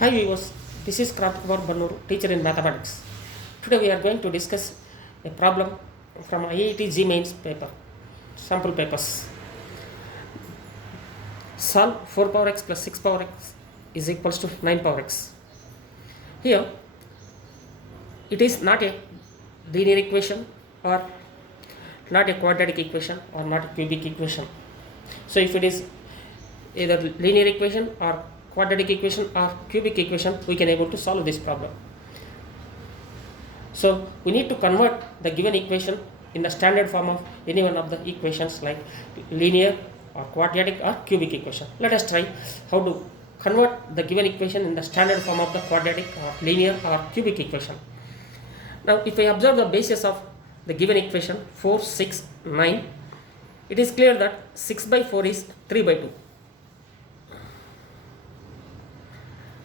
Hi viewers, this is Kratikumar Bannur, teacher in mathematics. Today we are going to discuss a problem from IIT G Mains paper, sample papers. Solve 4 power x plus 6 power x is equals to 9 power x. Here, it is not a linear equation or not a quadratic equation or not a cubic equation. So if it is either linear equation or quadratic equation or cubic equation, we can able to solve this problem. So we need to convert the given equation in the standard form of any one of the equations like linear or quadratic or cubic equation. Let us try how to convert the given equation in the standard form of the quadratic or linear or cubic equation. Now if I observe the basis of the given equation 4, 6, 9, it is clear that 6 by 4 is 3 by 2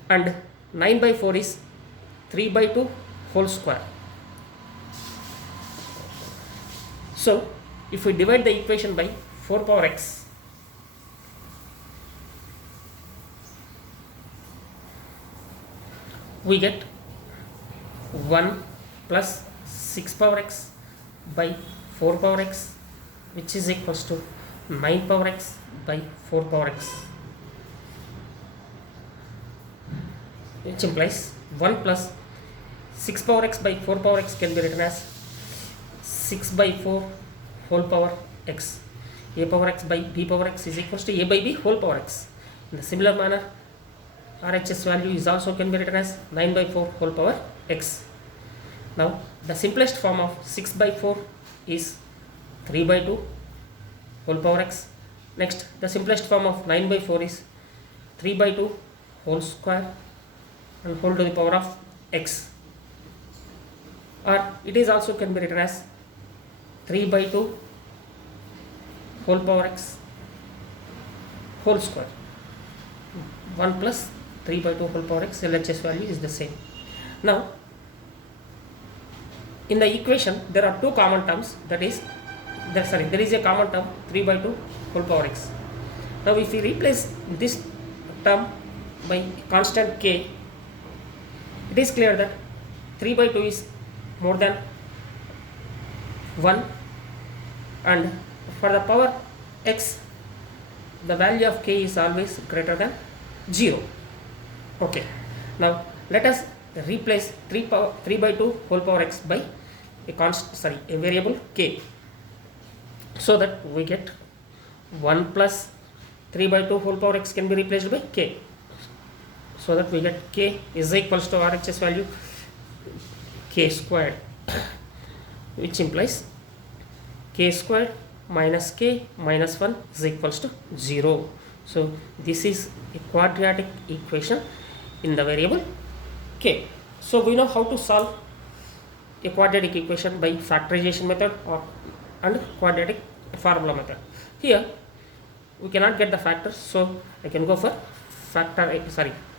and 9 by 4 is 3 by 2 whole square. So if we divide the equation by 4 power x, we get 1 plus 6 power x by 4 power x, which is equals to 9 power x by 4 power x, which implies 1 plus 6 power x by 4 power x can be written as 6 by 4 whole power x. A power x by b power x is equals to a by b whole power x. In the similar manner, RHS value is also can be written as 9 by 4 whole power x. Now the simplest form of 6 by 4 is 3 by 2 whole power x. Next, the simplest form of 9 by 4 is 3 by 2 whole square and whole to the power of x, or it is also can be written as 3 by 2 whole power x whole square. 1 plus 3 by 2 whole power x, LHS value is the same. Now in the equation there are two common terms, that is there is a common term 3 by 2 whole power x. Now if we replace this term by constant k, it is clear that 3 by 2 is more than 1 and for the power x the value of k is always greater than 0. Okay, now let us replace 3 by 2 whole power x by a variable k, so that we get 1 plus 3 by 2 whole power x can be replaced by k, so that we get k is equals to RHS value k squared, which implies k squared minus k minus 1 is equals to 0. So this is a quadratic equation in the variable k. So we know how to solve a quadratic equation by factorization method and quadratic formula method. Here we cannot get the factors, so I can go for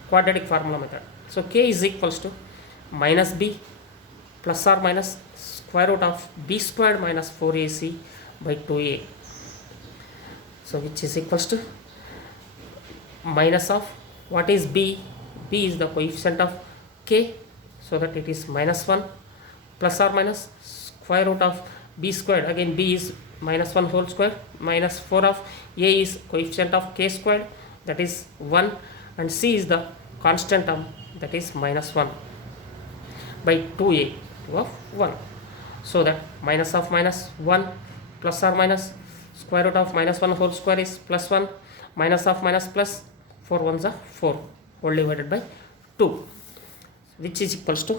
quadratic formula method. So k is equals to minus b plus or minus square root of b squared minus 4ac by 2a, so which is equals to minus of what is b? B is the coefficient of k, so that it is minus 1 plus or minus square root of b squared, again b is minus 1 whole square, minus 4 of a is coefficient of k squared, that is 1, and c is the constant term, that is minus 1 by 2a, 2 of 1, so that minus of minus 1 plus or minus square root of minus 1 whole square is plus 1, minus of minus plus 4 ones are 4 whole divided by 2, which is equals to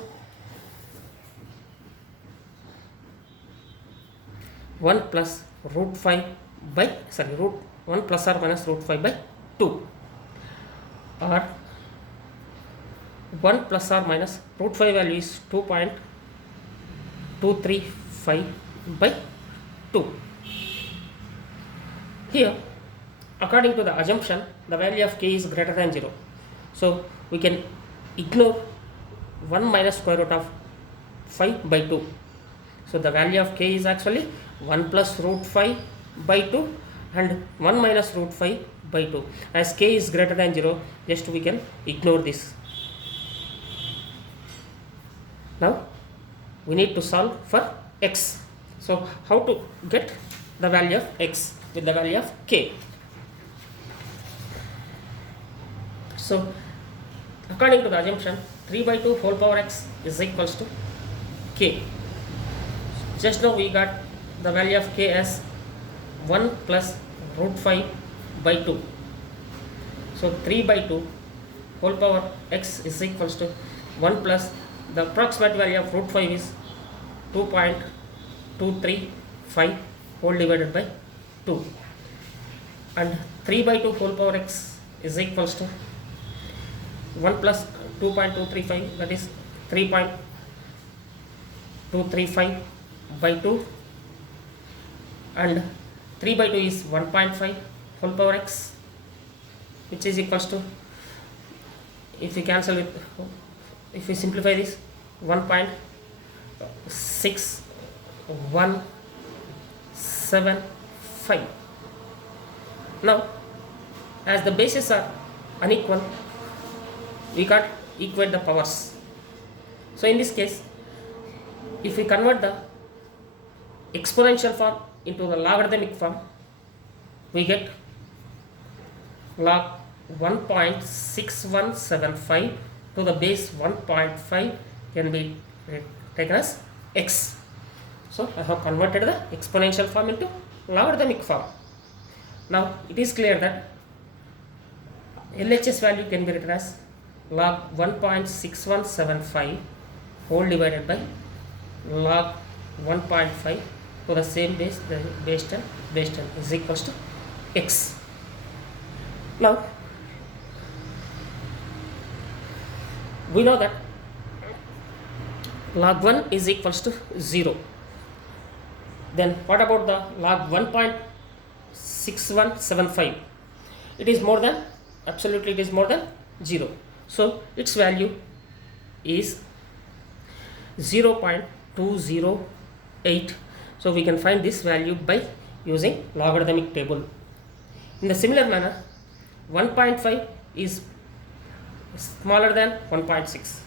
1 plus root 5 by root 1 plus or minus root 5 by 2, or 1 plus or minus root 5 value is 2.235 by 2. Here, according to the assumption, the value of k is greater than 0, so we can ignore 1 minus square root of 5 by 2. So the value of k is actually 1 plus root 5 by 2 and 1 minus root 5 by 2. As k is greater than 0, just we can ignore this. Now we need to solve for x. So how to get the value of x with the value of k? So according to the assumption, 3 by 2 whole power x is equals to k. Just now we got the value of k as 1 plus root 5 by 2. So 3 by 2 whole power x is equals to 1 plus the approximate value of root 5 is 2.235 whole divided by 2, and 3 by 2 whole power x is equals to 1 plus 2.235, that is 3.235 by 2, and 3 by 2 is 1.5 whole power x, which is equals to, if we cancel it, if we simplify this, 1.6175. Now as the bases are unequal, we can't equate the powers. So in this case, if we convert the exponential form into the logarithmic form, we get log 1.6175 to the base 1.5 can be taken as x. So I have converted the exponential form into logarithmic form. Now it is clear that LHS value can be written as log 1.6175 whole divided by log 1.5 to the same base, the base 10 is equals to x. Now we know that log 1 is equals to 0. Then what about the log 1.6175? It is more than, absolutely it is more than 0. So its value is 0.208. So we can find this value by using logarithmic table. In the similar manner, 1.5 is smaller than 1.6,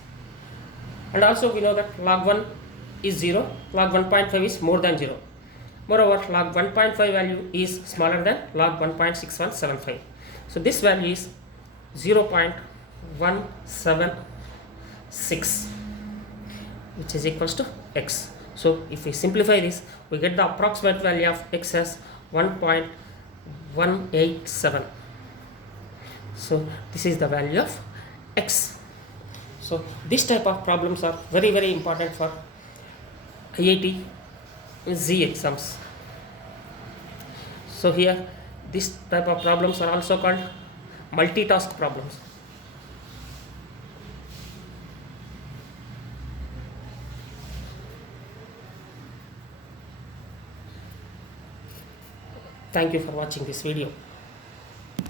and also we know that log 1 is 0, log 1.5 is more than 0. Moreover, log 1.5 value is smaller than log 1.6175. So this value is 0.176, which is equals to x. So if we simplify this, we get the approximate value of x as 1.187. So this is the value of x. So this type of problems are very, very important for IIT Z exams. So here this type of problems are also called multitask problems. Thank you for watching this video.